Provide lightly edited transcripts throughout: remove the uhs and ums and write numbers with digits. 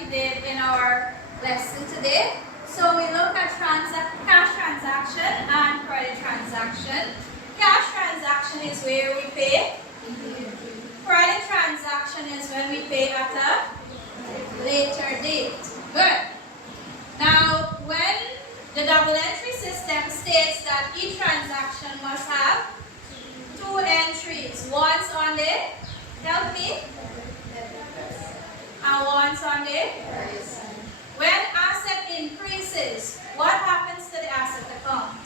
we did in our lesson today. So we look at cash transaction and credit transaction. Cash transaction is where we pay. Credit transaction is when we pay at a later date. Good. Now, when the double entry system states that each transaction must have two entries, once on the, help me, and once on the, when asset increases, what happens to the asset account?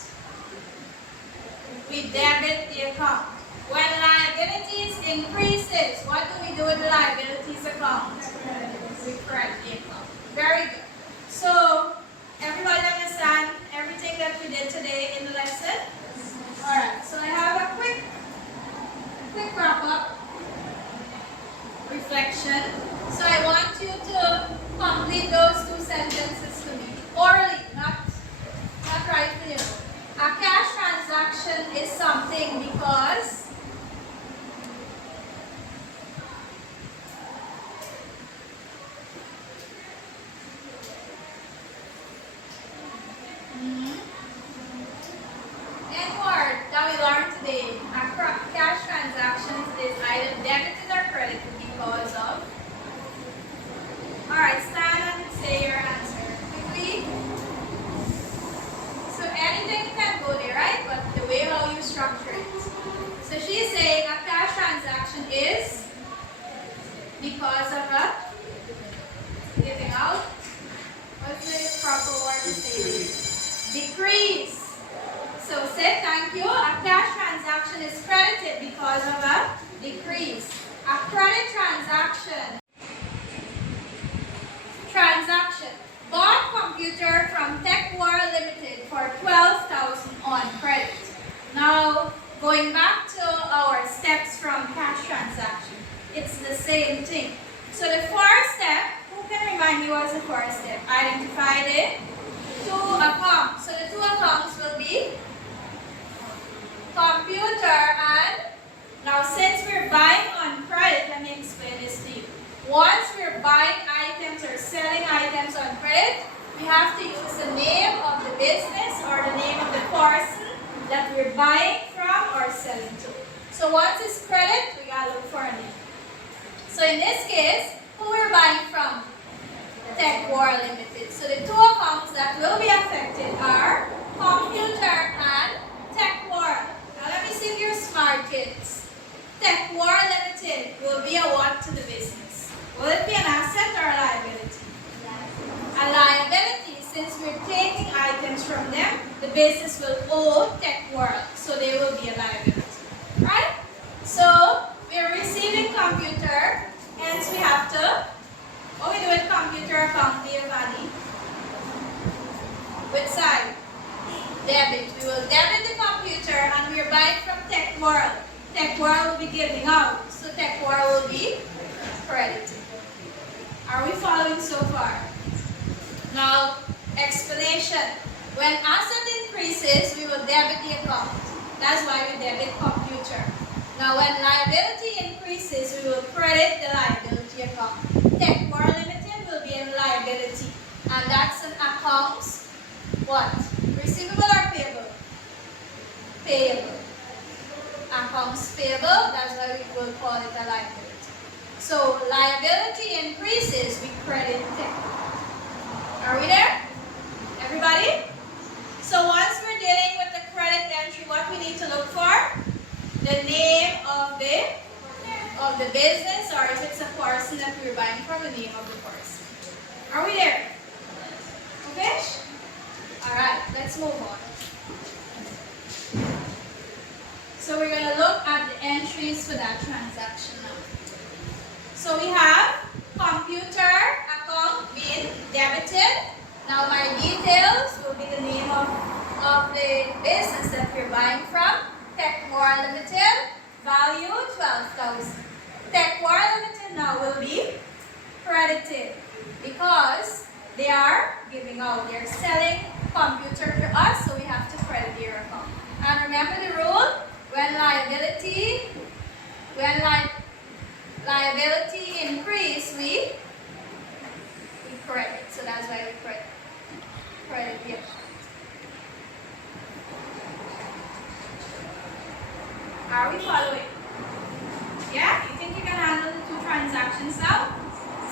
We debit the account. When liabilities increases, what do we do with the liabilities account? We credit the account. Very good. So, everybody understand everything that we did today in the lesson? Alright, so I have a quick wrap-up reflection. So I want you to complete those two sentences to me. Orally, not right here. A cash transaction is something because that we learned today, cash transactions is either debited or credited because of. Alright, stand and say your answer quickly. So anything can go there, right? But the way how you structure it. So she's saying a cash transaction is because of a giving out. What's the proper word to say? Decrease. So say thank you. A cash transaction is credited because of a decrease. A credit transaction. Bought computer from TechWar Limited for 12,000 on credit. Now going back to our steps from cash transaction. It's the same thing. So the first step, who can remind me what's the first step? Identify the two accounts. So the two accounts will be computer and, now since we're buying on credit, let me explain this to you. Once we're buying items or selling items on credit, we have to use the name of the business or the name of the person that we're buying from or selling to. So once it's credit, we gotta look for a name. So in this case, who we're buying from? TechWar Limited. So the two accounts that will be affected are computer and TechWar. Now let me see if you're smart, kids. TechWar Limited will be a what to the business? Will it be an asset or a liability? A liability. Since we're taking items from them, the business will owe TechWar, so they will be a liability. Right? So we're receiving computer, hence we have to, what we do with computer account, Giovanni? Which side? Debit. We will debit the computer and we are buying from TechWorld. TechWorld will be giving out. So TechWorld will be credited. Are we following so far? Now, explanation. When asset increases, we will debit the account. That's why we debit computer. Now, when liability increases, we will credit the liability account. TechWorld Limited will be a liability. And that's an accounts, what? Receivable or payable? Payable. Accounts payable, that's why we will call it a liability. So, liability increases, we credit tech. Are we there? Everybody? So, once we're dealing with the credit entry, what we need to look for? The name of the business, or if it's a person that we're buying from, the name of the person. Are we there? Okay? Alright, let's move on. So we're going to look at the entries for that transaction now. So we have computer account being debited. Now my details will be the name of the business that we're buying from. TechWar Limited, value 12,000. TechWar Limited now will be credited because they are giving out, they're selling computer to us, so we have to credit their account. And remember the rule, when liability increase, we credit. So that's why we credit the account. Are we following? Yeah? You think you can handle the two transactions now?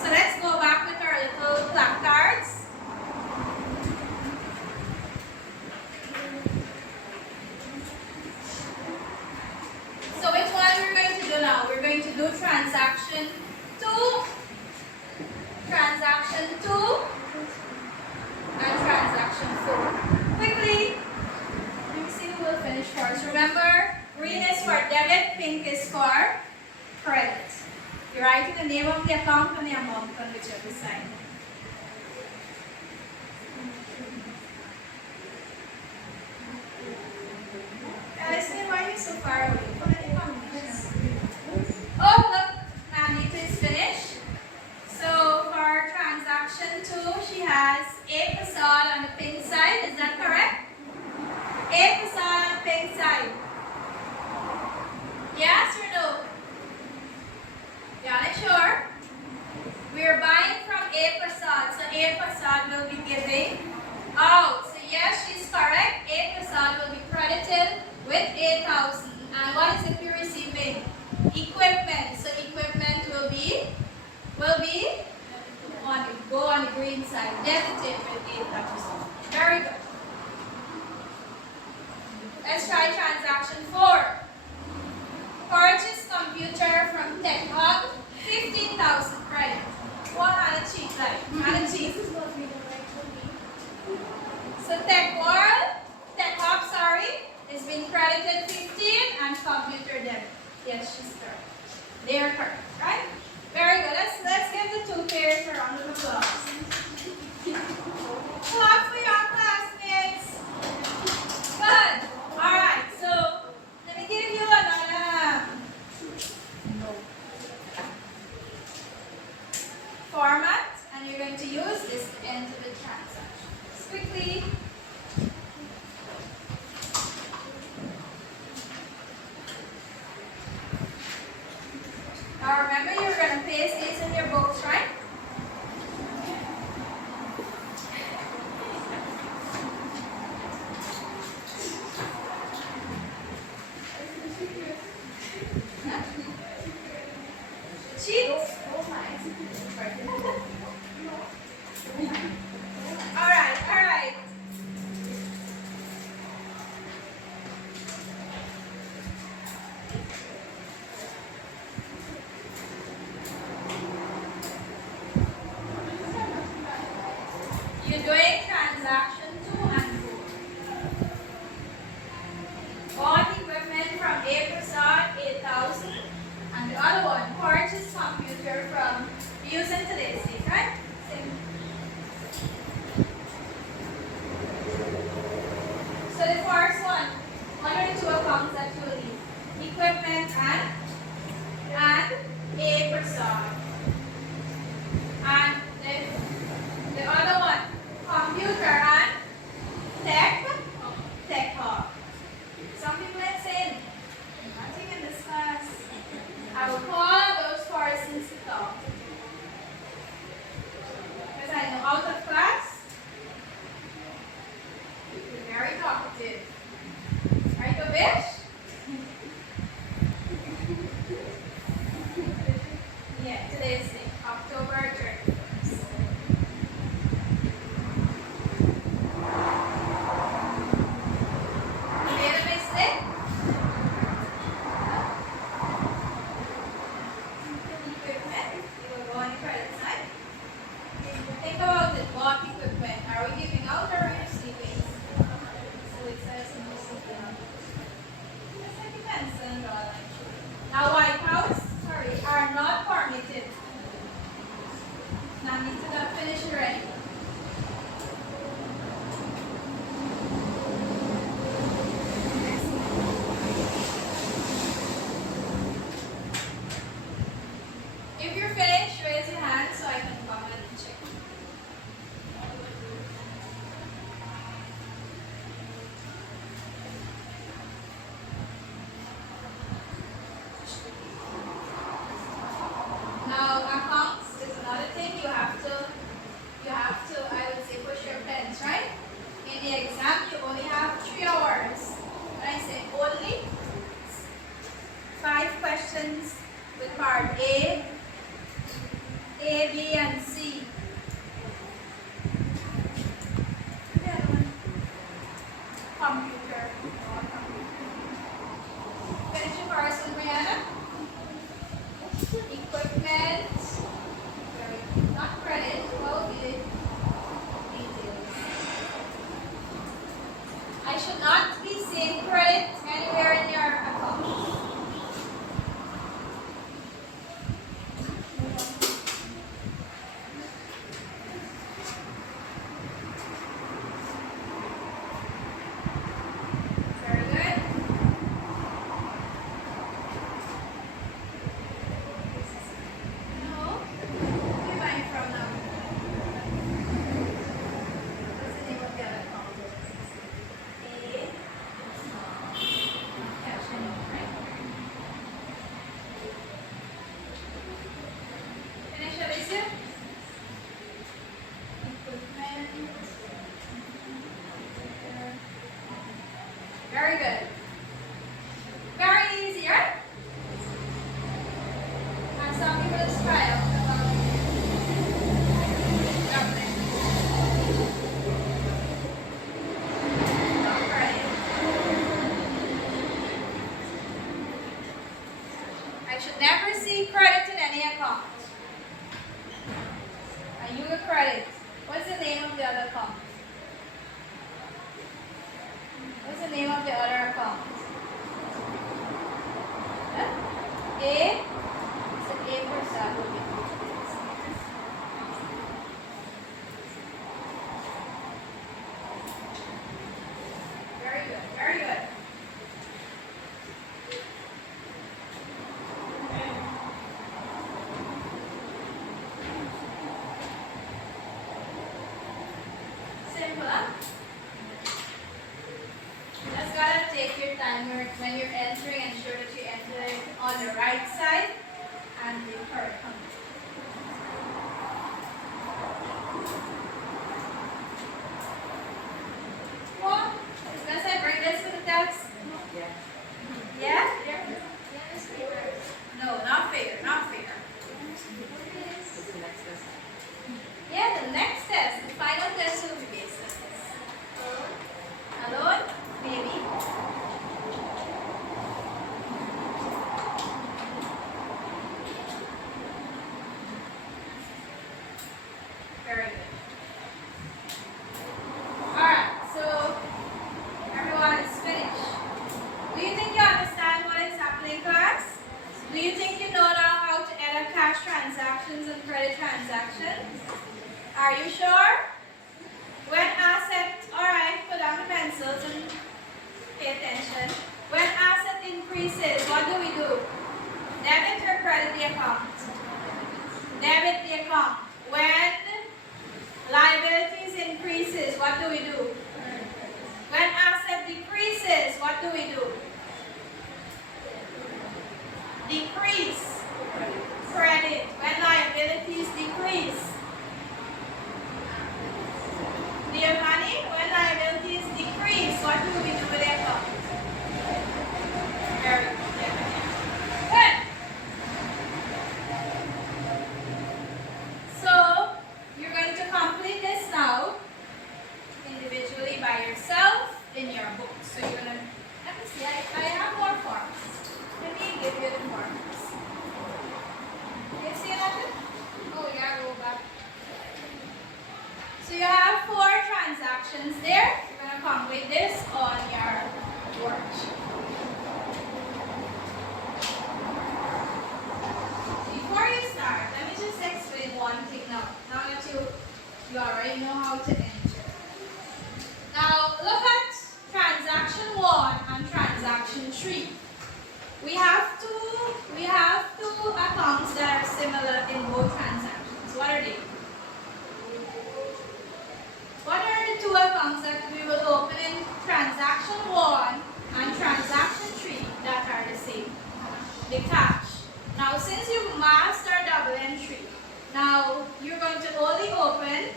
So let's go back with our little placards. So which one we're going to do now? We're going to do transaction 2, transaction 2, and transaction 4. Quickly, let me see who will finish first. Remember, green is for debit, pink is for credit. You're writing the name of the account and the amount on whichever side. Listen, why are you so far away? Oh, look, Anita is finished. So for transaction 2, she has A Persaud on the pink side. Is that correct? A Persaud on the pink side. Yes or no? Y'all sure? We're buying from A Persaud. So A Persaud will be giving out. So yes, she's correct. A Persaud will be credited with 8,000. And what is it we're receiving? Equipment. So equipment will be on the green side. Debited with 8,000. Very good. Let's try transaction 4. Purchase computer from Tech Hub, 15,000 credit. What on a cheat like? On a cheat. So Tech Hub, is being credited 15 and computer debit. Yes, she's correct. They are correct, right? Very good. Let's give the 2 pairs a round of applause. Clap for your classmates. Good. All right. So let me give you another format, and you're going to use this to enter the transaction. Quickly. Now remember, you're going to paste these in your books, right? All right. You're doing transaction 2 and 4. Bought equipment from A Persaud, 8,000, and the other one, purchase computer from using today's date, right? Same. So the first one, what are the 2 accounts that you will need? Equipment and A Persaud. And the other one, computer and Tech Hub. Some people are saying, nothing in this class. I will call those persons to talk. Because I know out of class, you're very talkative. Right, Gabish? Yeah, today's date, October 31st. Made a mistake? Equipment, you will go on the credit side. Think about it, bought equipment. Are we giving out or are we receiving? So it says in receiving. happens with part A, B, and C? The other one. Computer. Finish your first one, Brianna. Equipment. Not credit. What will be details? I should not be seeing credit anywhere in your account. Very good. Very easy, right? And some people just try out about government. Not credit. I should never see credit in any account. And you get credit. What's the name of the other account? What's the name of the other account? Huh? A? So A Persaud will be. Very good, very good. Simple, huh? Just gotta take your time when you're entering, ensure that you enter it on the right side and the correct hand. What? Is best I bring this for the test? Yeah? Yeah? No, not fair, not fair. Yeah, the next test, the final test will be based on this. Alone? Maybe. Very good. Alright, so everyone is finished. Do you think you understand what is happening, class? Do you think you know now how to enter cash transactions and credit transactions? Are you sure? When asset, alright, put down the pencils and pay attention. When asset increases, what do we do? Debit or credit the account? Debit the account. When liabilities increases, what do we do? When asset decreases, what do we do? Decrease. Credit. When liabilities decrease. Dear honey, when liabilities decrease, what do we do with the account? Very good. Good. So, you're going to complete this now, individually by yourself in your book. So you're going to, let me see, I have more forms. Let me give you the forms. You see nothing? Oh, we gotta go back. So you have 4 transactions there. You're going to complete this on your worksheet. Before you start, let me just explain one thing now. Now that you already know how to enter. Now look at transaction 1 and transaction 3. We have two accounts that are similar in both transactions. What are they? What are the 2 accounts that we will open in transaction 1 and transaction 3 that are the same? The cash. Now since you've mastered double entry, now you're going to only open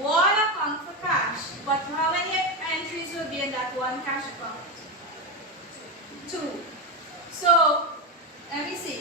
1 account for cash. But how many entries will be in that 1 cash account? 2. So let me see.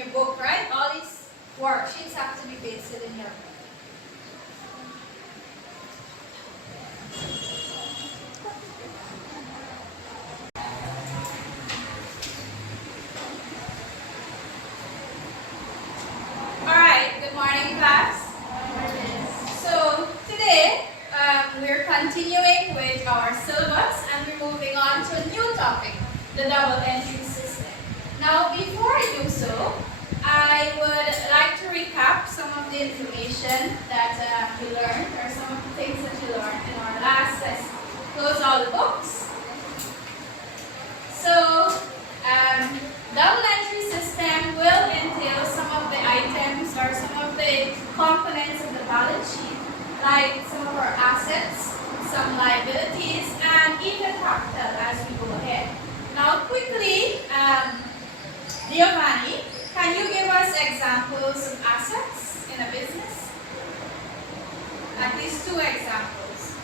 your book, right? All these worksheets have to be pasted in your book. Alright, good morning class. So today we're continuing with our syllabus and we're moving on to a new topic, the double entry system. Now before I do so, I would like to recap some of the information that you learned, or some of the things that you learned in our last lesson. Close all the books. So double entry system will entail some of the items or some of the components of the balance sheet, like some of our assets, some liabilities, and even capital as we go ahead. Now quickly, Giovanni, can you give us examples of assets in a business? At least 2 examples.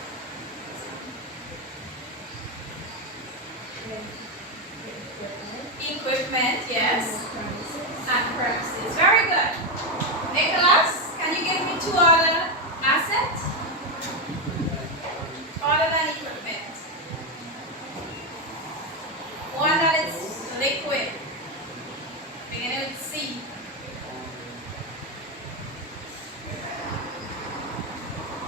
Equipment, yes. And premises. Very good. Nicholas, can you give me 2 other assets? Other than equipment. One that is liquid. Beginning with C.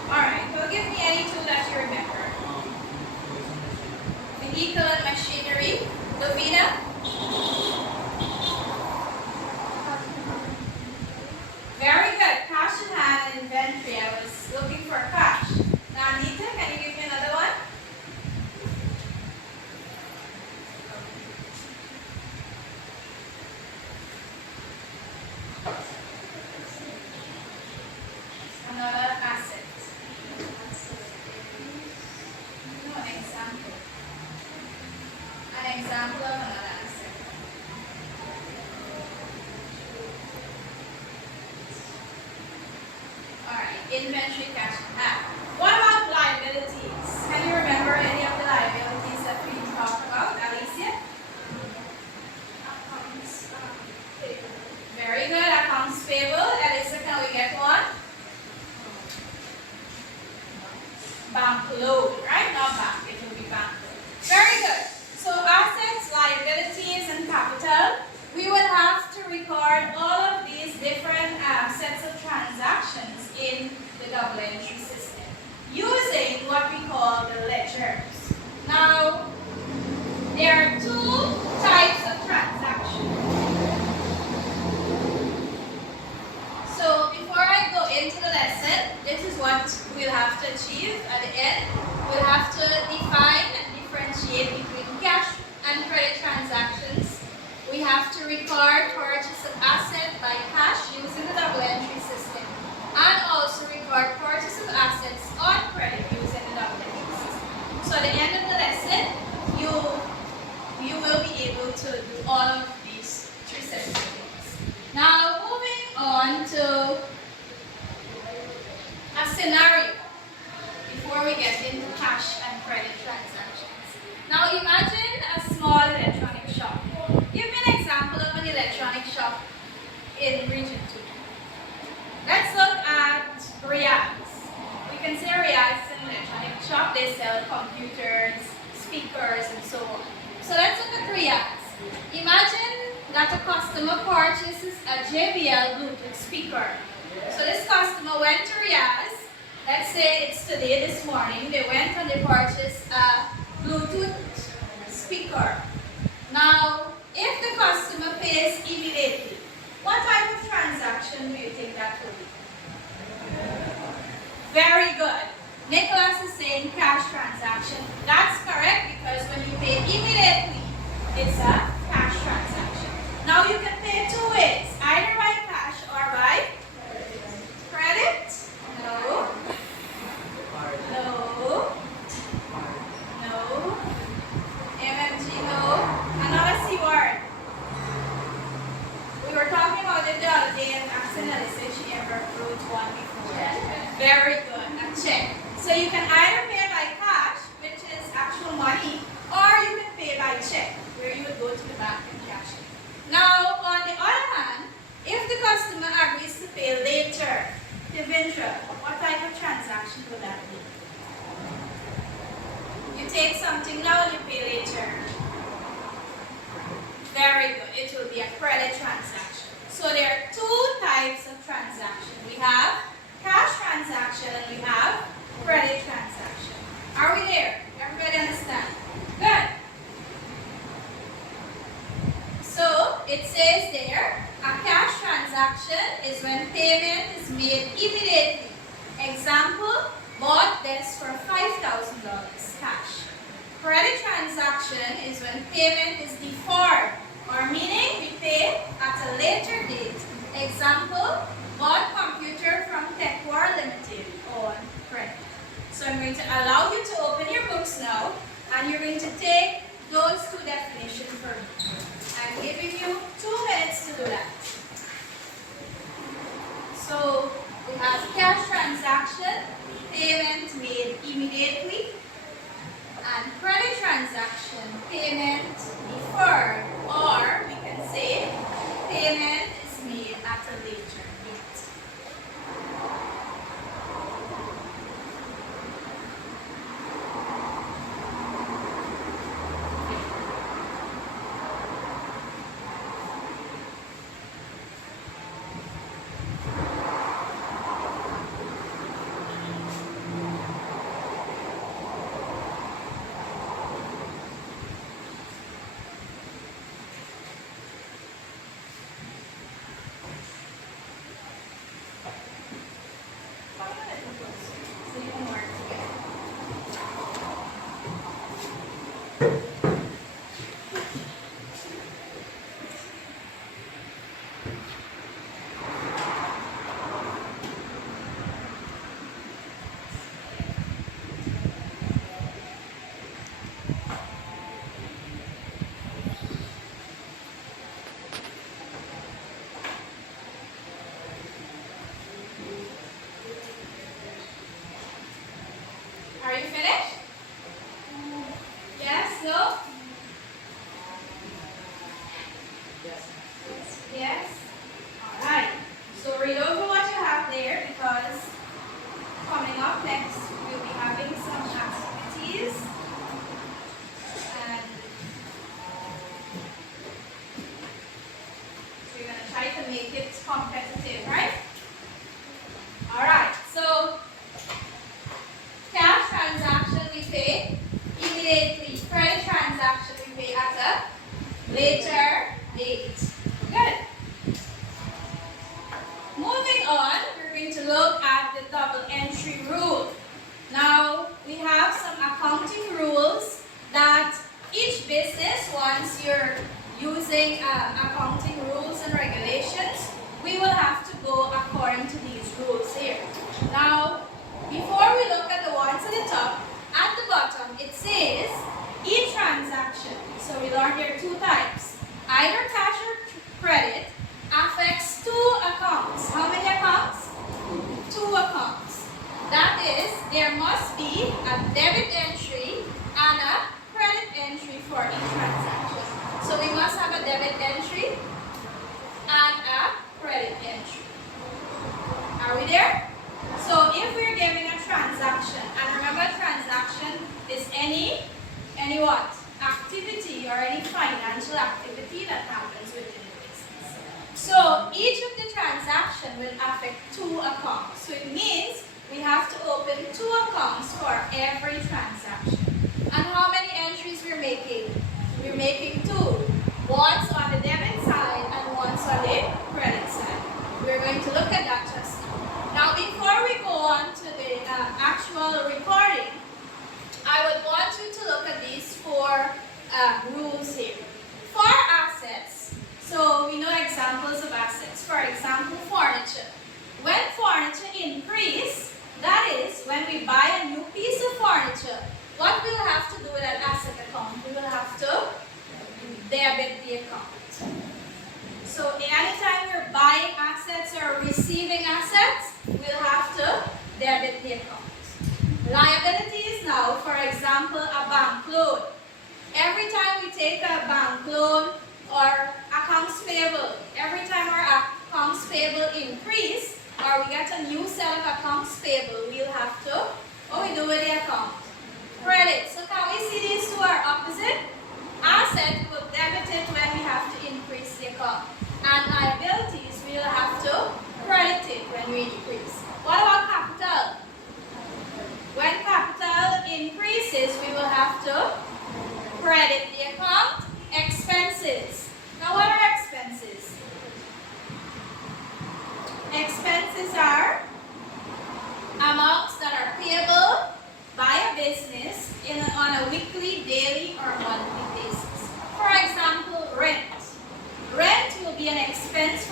Alright, well give me any 2 that you remember. Vehicle and machinery. Lavina? Very good. Cash in hand and inventory. I was looking for cash. Now, Anita, can you give me another one? Another asset. No, an example. An example of another asset. Alright, inventory, cash in hand. What about liabilities? Can you remember any of the liabilities that we talked about, Alicia? Accounts payable. Very good, accounts payable. Alicia, can we get one? Bank loan, right? Not bank, it will be bank loan. Very good. So assets, liabilities, and capital. We will have to record all of these different sets of transactions in the double entry system using what we call the ledgers. Now, there are 2 types of transactions. So before I go into the lesson, this is what we'll have to achieve at the end. We'll have to define and differentiate between cash and credit transactions. We have to record purchase of asset by cash using the double entry system, and also record purchase of assets on credit using the double entry system. So at the end of the lesson, you will be able to do all of these 3 sets of things. Now moving on to a scenario before we get into cash and credit transactions. Now imagine a small electronic shop. Give me an example of an electronic shop in region 2. Let's look at Riyadh. We can say Riyadh is an electronic shop. They sell computers, speakers, and so on. So let's look at Riyadh. Imagine that a customer purchases a JBL Bluetooth speaker. So this customer went to Riyadh. Let's say it's today, this morning. They went and they purchased a Bluetooth speaker. Now, if the customer pays immediately, what type of transaction do you think that will be? Very good. Nicholas is saying cash transaction. That's correct, because when you pay immediately, it's a cash transaction. Now you can pay 2 ways, either by cash or by credit. No. No. No. MMG, no. Another C word. We were talking about it the other day, and accidentally said she ever wrote one before. Very good. A check. So you can either pay by cash, which is actual money, or you can pay by check, where you would go to the bank and cash it. Now, on the other hand, Ravindra, what type of transaction would that be? You take something now, you pay later. Very good. It will be a credit transaction. So there are two types of transaction. We have cash transaction and we have credit transaction. Are we there? Everybody understand? Good. So it says there, a cash transaction is when payment is made immediately. Example, bought this for $5,000 cash. Credit transaction is when payment is deferred, or meaning we pay at a later date. Example, bought computer from TechWar Limited on credit. So I'm going to allow you to open your books now, and you're going to take those two definitions for me. I'm giving you 2 minutes to do that. So we have cash transaction, payment made immediately, and credit transaction, payment deferred, or we can say payment is made at a later date. So you can work together. Are you finished? Yes? No? Yes? Alright. So read over what you have there, because coming up next we'll be having some activities. And we're going to try to make it competitive, right? Alright, so cash transaction we pay immediately. Credit transaction we pay at a later date. Good. Moving on, we're going to look at the double entry rule. Now, we have some accounting rules that each business, once you're using accounting rules and regulations, we will have to go according to these rules here. Now, before we look at the ones at the top, at the bottom it says each transaction. So we learned there are 2 types. Either cash or credit affects 2 accounts. How many accounts? 2 accounts. That is, there must be a debit entry and a credit entry for each transaction. So we must have a debit entry and a credit entry. Are we there? So if we're giving a transaction, and remember transaction is any what? Activity or any financial activity that happens within the business. So each of the transaction will affect 2 accounts. So it means we have to open 2 accounts for every transaction. And how many entries we're making? We're making 2. Once on the debit side and once on the credit side. We're going to look at that just now. Now before we go on to the actual recording, I would want you to look at these 4 rules here. For assets, so we know examples of assets. For example, furniture. When furniture increase, that is, when we buy a new piece of furniture, what we'll have to do with that asset account? We will have to debit the account. So anytime we're buying assets or receiving assets, we'll have to debit the account. Liabilities now, for example, a bank loan. Every time we take a bank loan or accounts payable, every time our accounts payable increase or we get a new set of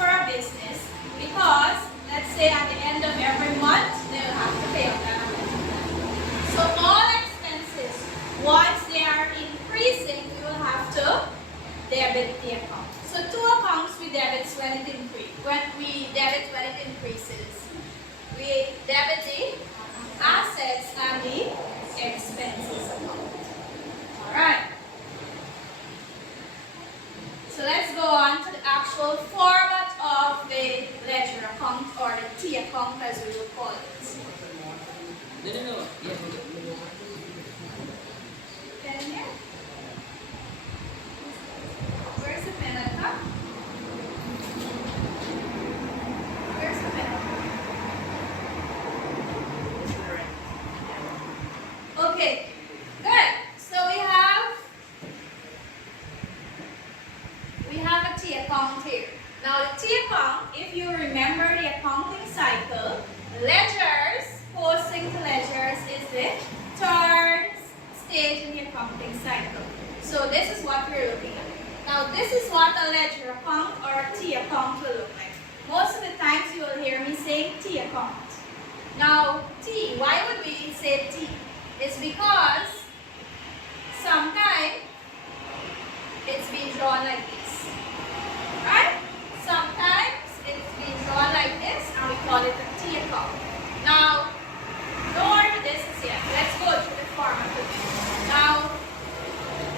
for a business because, let's say at the end of every month, they'll have to pay off that amount. So all expenses, once they are increasing, we will have to debit the account. So two accounts we debit when it increases. We debit the assets and the expenses account. Alright. So let's go on to the actual format of the ledger account, or the T account as we will call it. Pen here? Where's the pen at the top? Where's the pen? Okay, good. So we have a T account here. Now the T account, if you remember the accounting cycle, ledgers, posting to ledgers is the third stage in the accounting cycle. So this is what we're looking at. Now this is what a ledger account or a T account will look like. Most of the times you will hear me saying T account. Now T, why would we say T? It's because sometimes it's been drawn like this, right? Sometimes it's been drawn like this and we call it a T account. Now, don't worry with this yet. Let's go through the format of it. Now,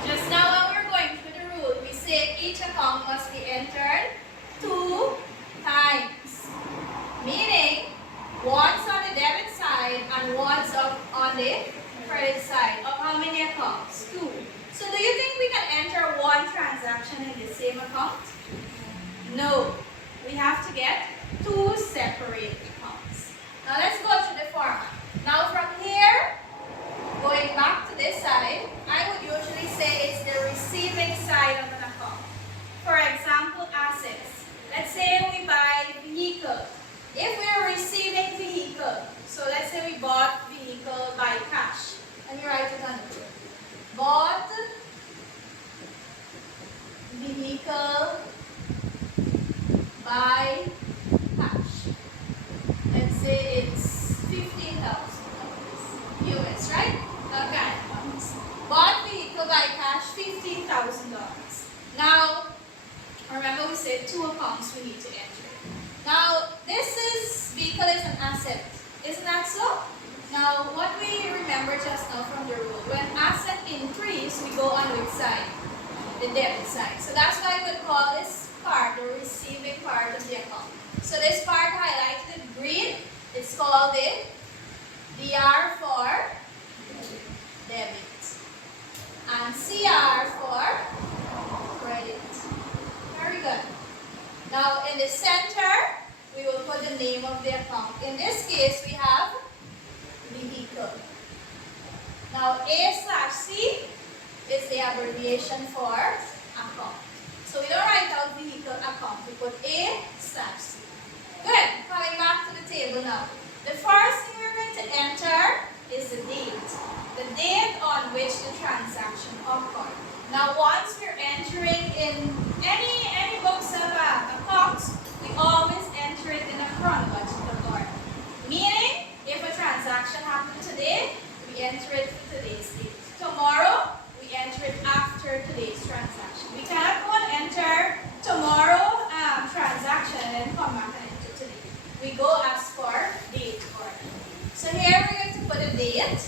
just now when we're going through the rule, we say each account must be entered 2 times. Meaning, once on the debit side and once on the credit side of how many accounts? 2. So do you think we can enter one transaction in the same account? No. We have to get 2 separate accounts. Now let's go through the format. Now from here, going back to this side, I would usually say it's the receiving side of an account. For example, assets. Let's say we buy vehicle. If we're receiving vehicle, so let's say we bought vehicle by cash. Let me write it on the board. Bought vehicle by cash. Let's say it's $15,000 US, right? Okay. Bought vehicle by cash, $15,000. Now, remember we said 2 accounts we need to enter. Now, this vehicle is an asset. Isn't that so? Now, what we remember just now from the rule, when asset increase, we go on which side? The debit side. So that's why we call this part the receiving part of the account. So this part highlighted in green, it's called the DR for debit and CR for credit. Very good. Now in the center, we will put the name of the account. In this case, we have vehicle. Now A/C is the abbreviation for account. So we don't write out vehicle account, we put A/C. Good, coming back to the table now. The first thing we're going to enter is the date. The date on which the transaction occurred. Now once we're entering in any books of accounts, we always enter it in a chronological order. Meaning, if a transaction happened today, we enter it for today's date. Tomorrow, we enter it after today's transaction. We cannot go and enter tomorrow transaction and then come back and enter today. We go as for date order. So here we're going to put a date.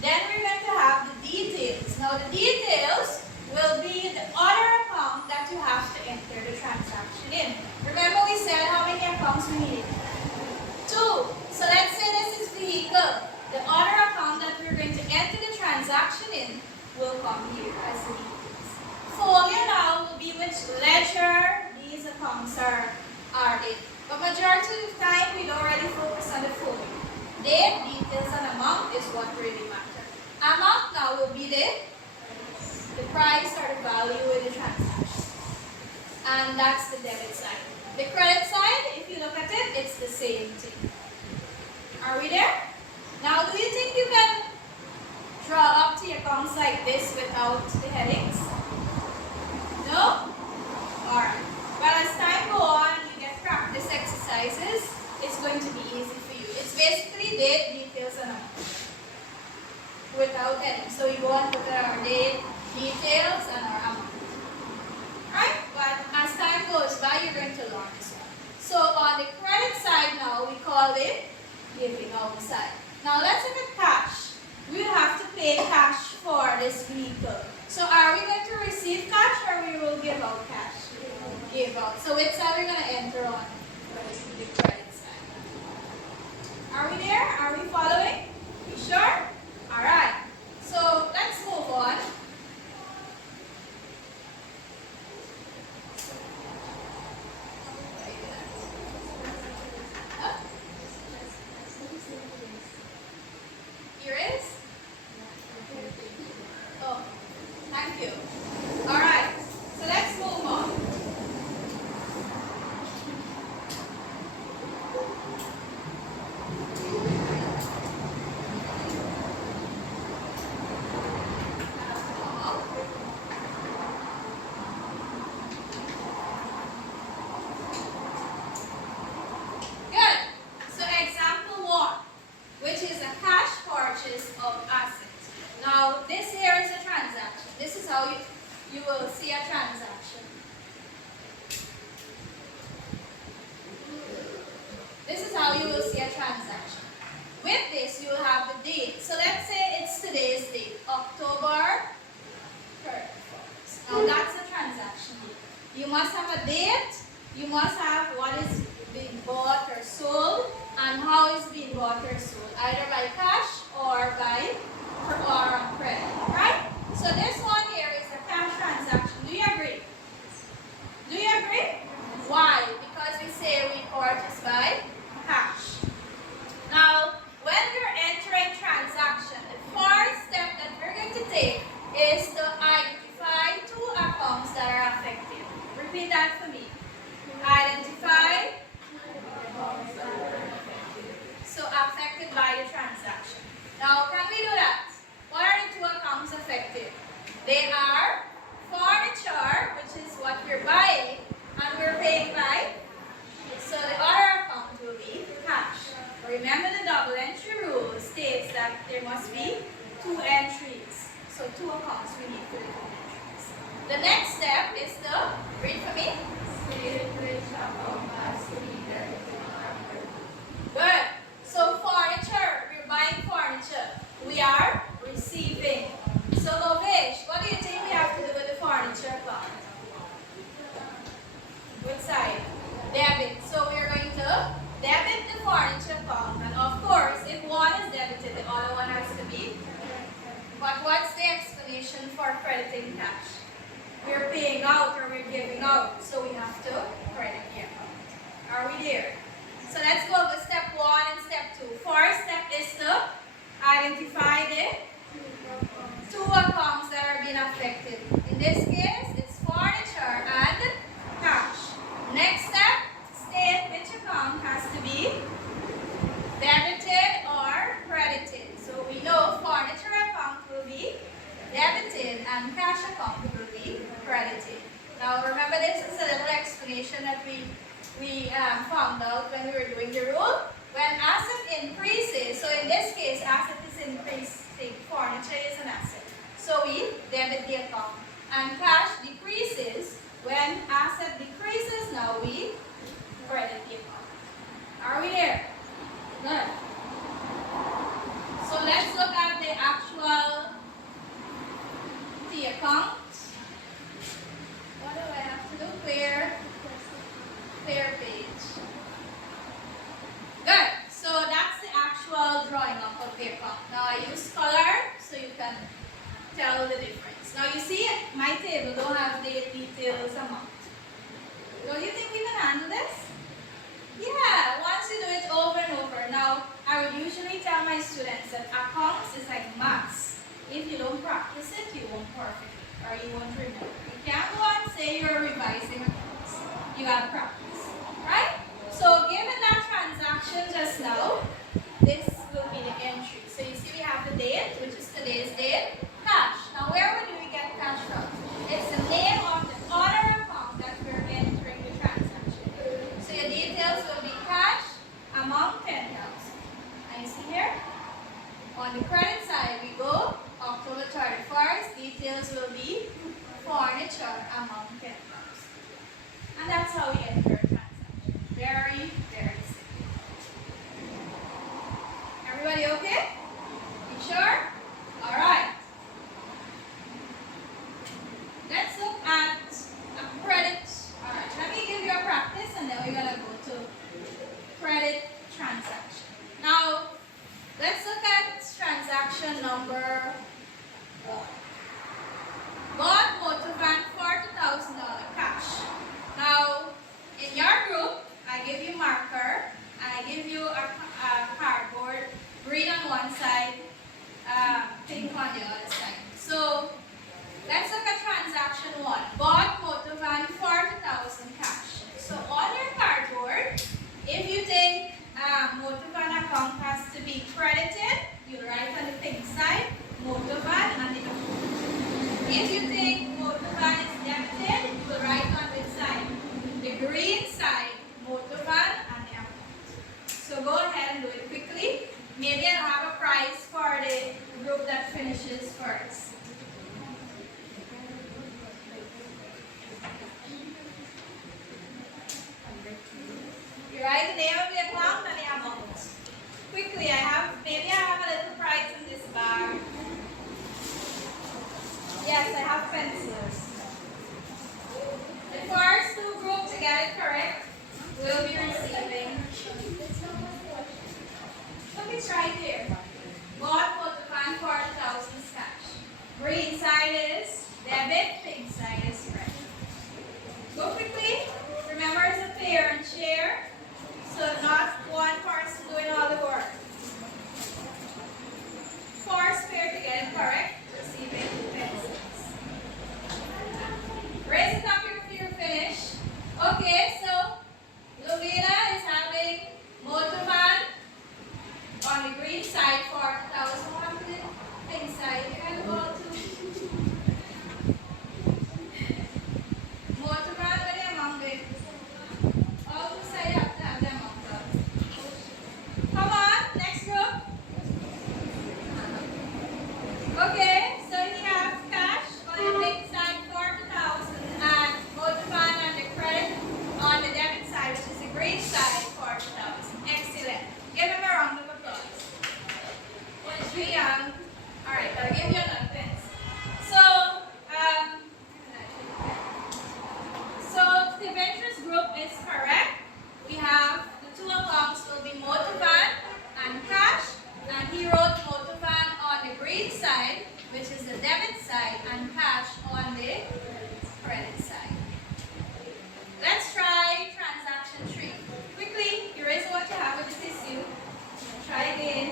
Then we're going to have the details. Now the details will be the other account that you have to enter the transaction in. Remember we said how many accounts we need? 2. So let's say this is vehicle. The other account that we're going to enter the transaction in will come here as the details. Folio now will be which ledger these accounts are in. But majority of the time we don't really focus on the folio. Date, details, and amount is what really matters. Amount now will be the price or the value in the transaction. And that's the debit side. The credit side, if you look at it, it's the same thing. Are we there? Now, do you think you can draw up the accounts like this without the headings? No? Alright. Well, as time goes on, you get practice. the giving out side. Now let's look at cash. We will have to pay cash for this vehicle. So are we going to receive cash or we will give out cash? Give out. So which side we're going to enter on? The credit side. Are we there? Are we following? You sure? Alright. So let's move on. Here is? Oh, thank you. Alright, so let's move on. Good. So example 1, which is a cash purchase of assets. Now, this here is a transaction. This is how you will see a transaction. This is how you will see a transaction. With this, you will have the date. So let's say it's today's date, October 31st. Now, that's a transaction. You must have a date. You must have what is being bought or sold and how it's being bought or sold, either by cash or on credit, right? So this one here is a cash transaction. Do you agree? Do you agree? Why? Because we say we purchase by cash. Now, when we're entering transaction, the first step that we're going to take is to identify 2 accounts that are affected. Repeat that for me. Identify. So affected by the transaction. Now, can we do that? What are the 2 accounts affected? They are furniture, which is what we're buying, and we're paying by. So the other account will be cash. Remember the double entry rule states that there must be 2 entries. So 2 accounts we need for the 2 entries. The next step is to read for me. Good. So furniture, we're buying furniture. We are receiving. So Lovesh, what do you think we have to do with the furniture part? Which side? Debit. So we are going to debit the furniture part. And of course, if one is debited, the other one has to be. But what's the explanation for crediting cash? We're paying out or we're giving out. So we have to credit the account. Are we there? So let's go over step 1 and step 2. First step is to identify the 2 accounts that are being affected. In this case, it's furniture and cash. Next step, state which account has to be debited or credited. So we know furniture account will be debited and cash account will be credited. Now remember, this is a little explanation that we found out when we were doing the rule. When asset increases, so in this case, asset is increasing, furniture is an asset. So we debit the account. And cash decreases. When asset decreases, now we credit the account. Are we there? Good. So let's look at the actual T account. What do I have to do? Clear page. Good. So that's the actual drawing up of the account. Now I use color so you can tell the difference. Now you see my table don't have the details amount. Don't you think we can handle this? Yeah, once you do it over and over. Now I would usually tell my students that accounts is like maths. If you don't practice it, you won't perfect it or you won't remember. You can't go and say you're revising accounts. You gotta practice. Right? So given that transaction just now, this will be the entry. So you see we have the date, which is today's date, cash. Now where do we get cash from? It's the name of the other account that we're entering the transaction. So your details will be cash, amount 10,000. And you see here? On the credit side, we go October 31st, details will be furniture, amount 10,000. And that's how we enter a transaction. Very, very simple. the name of the account and the amount. Quickly, maybe I have a little prize in this bag. Yes, I have pencils. The first two groups to get it correct will be receiving. Look, it's right here. Bought for the fan 40,000 cash. Green side is debit, pink side is credit. Go quickly. Remember, it's a pair and share, so not one person doing all the work. First pair to get it correct, receiving pencils. Raise it up if you're finished. Okay, so Lovina is having motor van on the green side, 40,000. On the pink side, you can go to motor van with the amount big. All two sides have to have the amount up. Come on, next group. Okay, so he has cash on the pink side, 40,000, and motor van and the credit on the debit side, which is the green side, 40,000. Excellent. Give him a round of applause. Alright, I'll give you another pence. So the ventures group is correct. We have the two accounts will be motor van and cash, and he wrote motor van on the green side, which is the debit side, and cash on the credit side. Let's try transaction 3. Quickly, erase what you have with the tissue. Try again.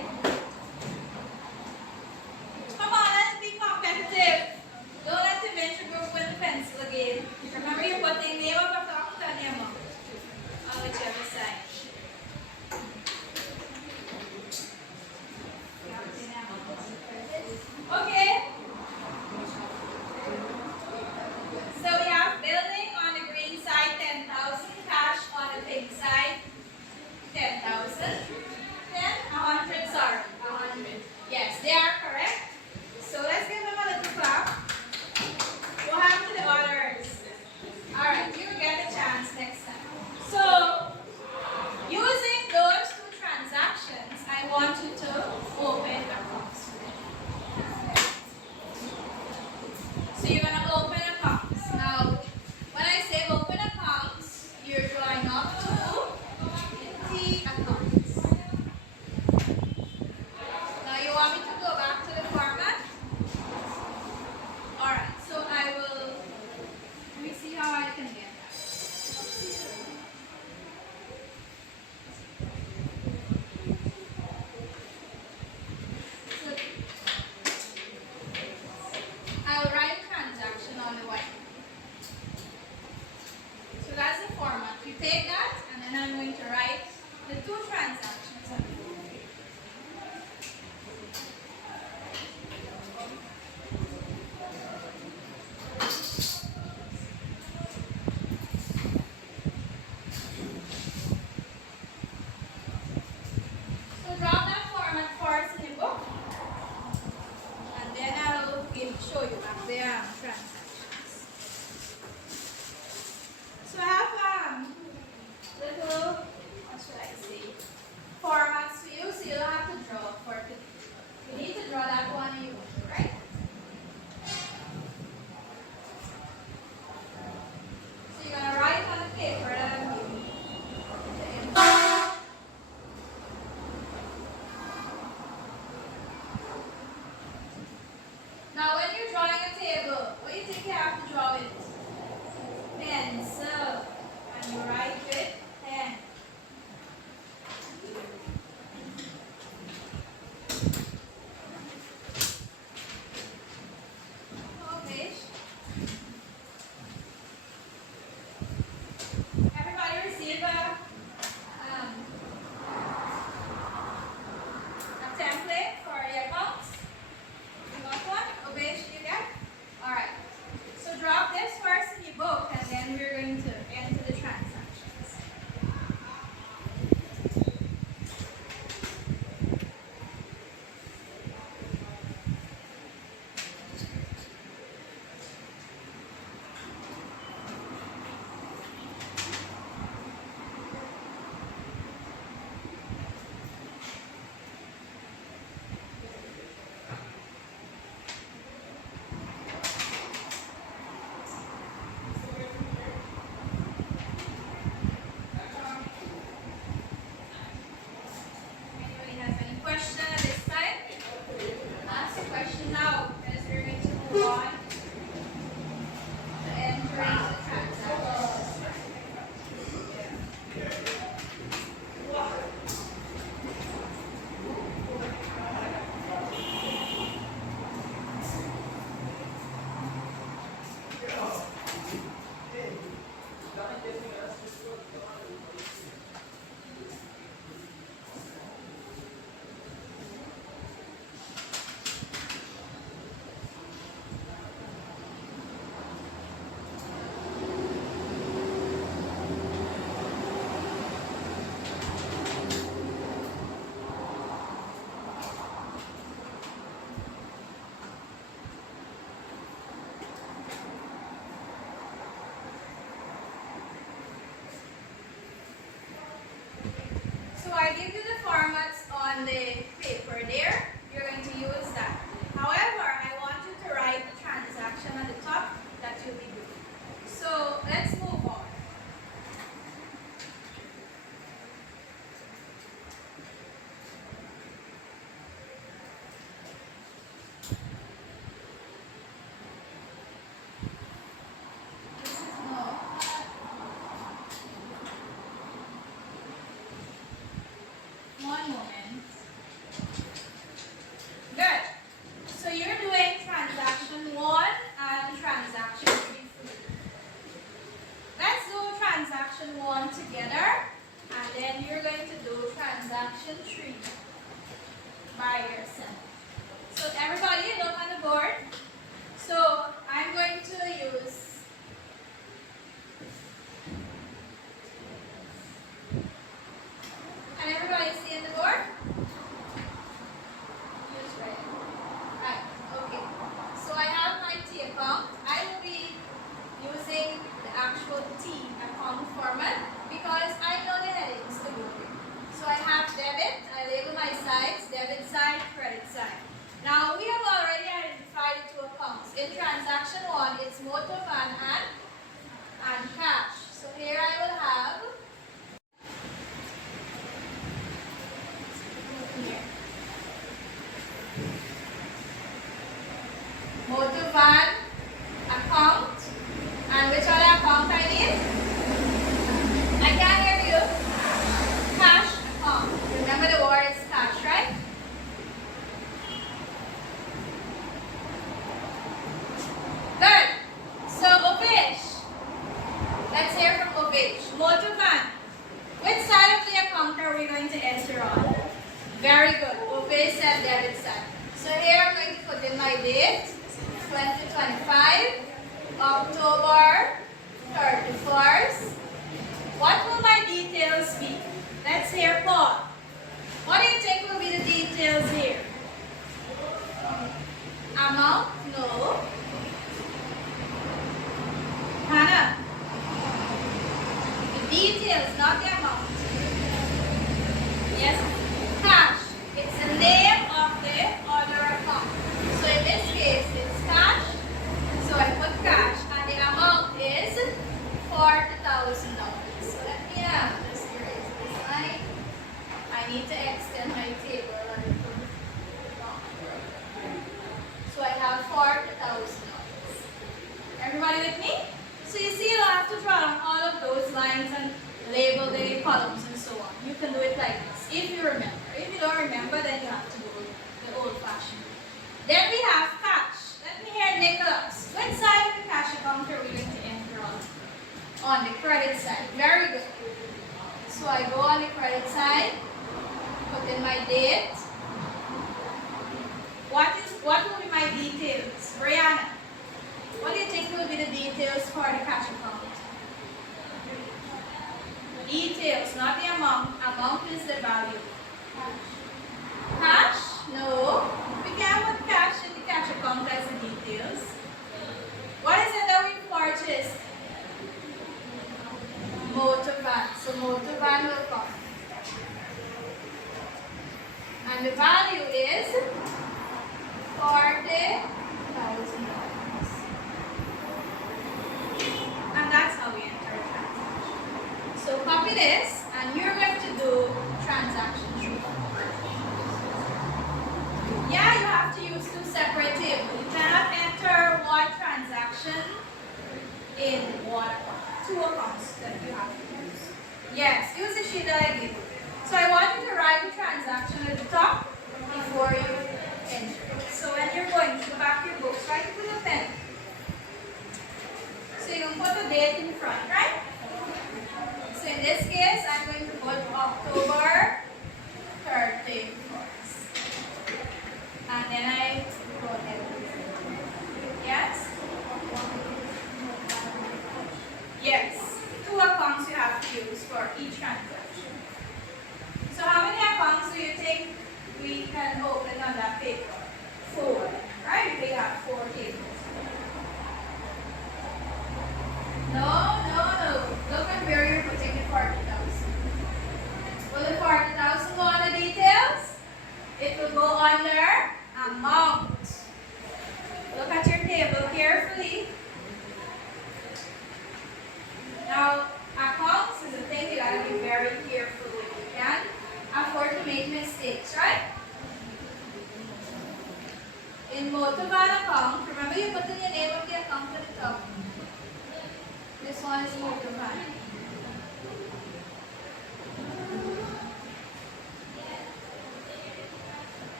Come on, let's be competitive. Don't let the venture group win the pencil again. Remember, you're putting the name of the account and the amount on whichever side. Okay. So we have building on the green side, 10,000. Cash on the pink side, 10,000. Then 100, sorry, 100. Yes, they are correct. So let's give them a little clap. What happened to the others? Alright, you get a chance next time. So, using those two transactions, I want you to open accounts. So you're going to open accounts. Now, when I say open accounts, you're drawing up two empty accounts. Now you want me to go back to the format? Alright, so I will, let me see how I can get that. So, I will write transaction on the white. So that's the format. You take that, and then I'm going to write the two transactions on the white. So draw that format first in the book, and then I'll show you back the transactions. So I have little, what should I say, formats for you, so you don't have to draw for it. You need to draw that one you want, right? So you're going to write on the paper that I'm giving you. Now when you're drawing a table, what do you think you have to draw with? Pencil. And you write with pen. give you the formats on the paper there. You're going to use that. However, I want you to write the transaction at the top that you'll be doing. So let's move on. One moment. Good. So you're doing transaction 1 and transaction 3. Let's do transaction 1 together, and then you're going to do transaction 3 by yourself. So everybody, look on the board. So I'm going to use and everybody see in the board? Use red. Right, okay. So I have my T account. I will be using the actual T account format because I know the headings to go with. So I have debit. I label my sides, debit side, credit side. Now we have already identified the 2 accounts. In transaction 1, it's motor van and cash. So here I will have motor van account, and which other account I need? I can't hear you. Cash account. Remember the word is cash, right? Good. So Ovish, let's hear from Ovish. Motor van. Which side of the account are we going to enter on? Very good. Ovish said debit side. So here I'm going to put in my date. 2025, October 31st. What will my details be? Let's hear Paul. What do you think will be the details here? Amount? No. Hannah? The details, not the amount. Yes? Cash. It's the name of the other account. So in this case, it's cash. So I put cash, and the amount is $40,000. So let me just erase this line. I need to extend my table a little longer. So I have $40,000. Everybody with me? So you see, you don't have to draw on all of those lines and label the columns and so on. You can do it like this, if you remember. If you don't remember, then you have to do it the old-fashioned way. Then we have cash. Let me hear Nicholas. Which side of the cash account are we going to enter on? On the credit side. Very good. So I go on the credit side, put in my date. What will be my details? Brianna, what do you think will be the details for the cash account? Details, not the amount. Amount is the value. Cash? No. We can't put cash in the cash account as the details. What is it that we purchased? Motor van. So motor van will come. And the value is $40,000. And that's how we enter a transaction. So copy this, and you're going to do transaction 3. Yeah, you have to use 2 separate tables. You cannot enter one transaction in one account. 2 accounts that you have to use. Yes, use the sheet that I gave you. So I want you to write the transaction at the top before you enter it. So when you're going to the back of your books, write it with a pen. So you can put the date in front, right? So in this case, I'm going to put October 31st. And then I go ahead. Yes? Yes. 2 accounts you have to use for each transaction. So how many accounts do you think we can open on that paper? 4. Right? We have 4 tables. No. Look at where you're putting the 40,000. Will the 40,000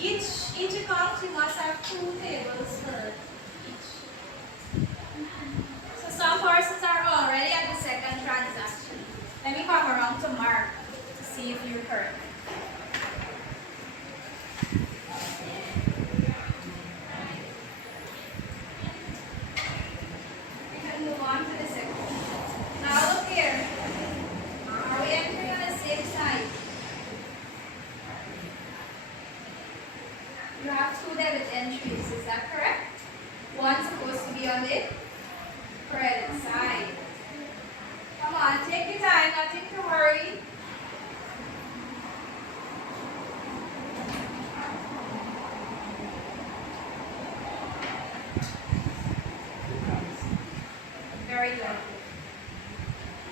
Each account you must have 2 tables for each. So some persons are already at the second transaction. Let me come around to Mark to see if you're correct. We can move on to the second. Now look here. Are we entering on the same side? You have 2 debit entries, is that correct? One's supposed to be on the credit side. Come on, take your time, nothing to worry. Very good.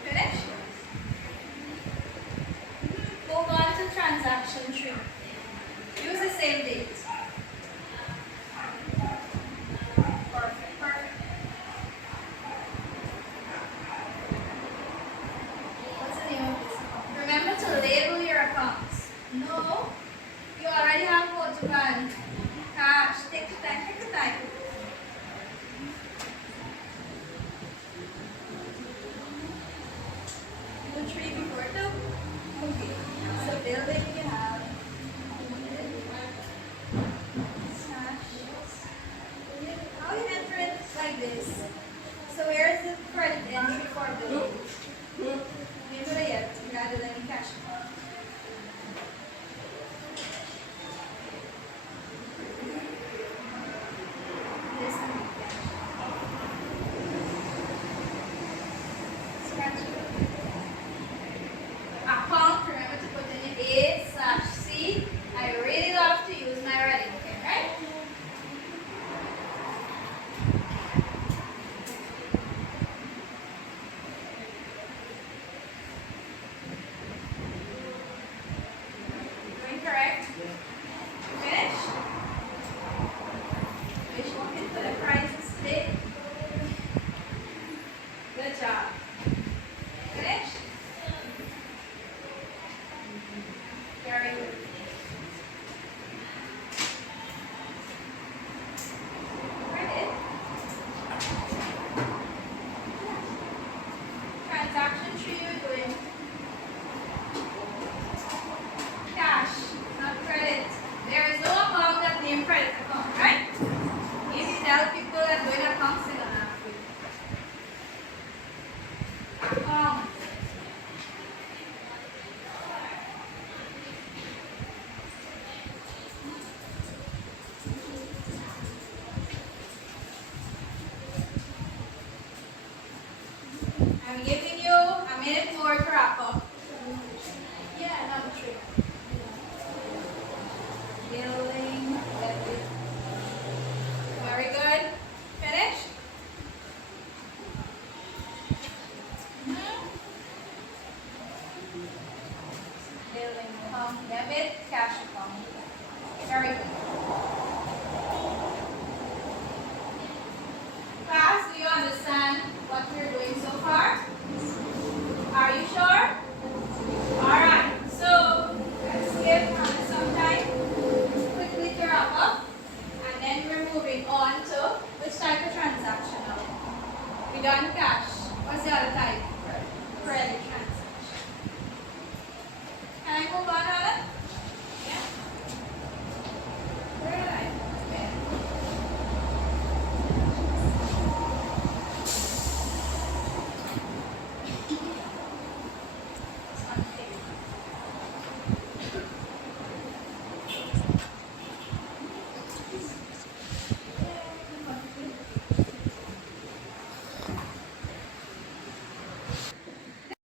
Finish? Move on to transaction 3. Use the same date. Perfect, perfect. What's the name of this account? Remember to label your accounts. No, you already have Portugal. Cash, take your time, take your time. Do 3 before 2. Okay, so building you have how you enter it like this. So where is the credit entry for building?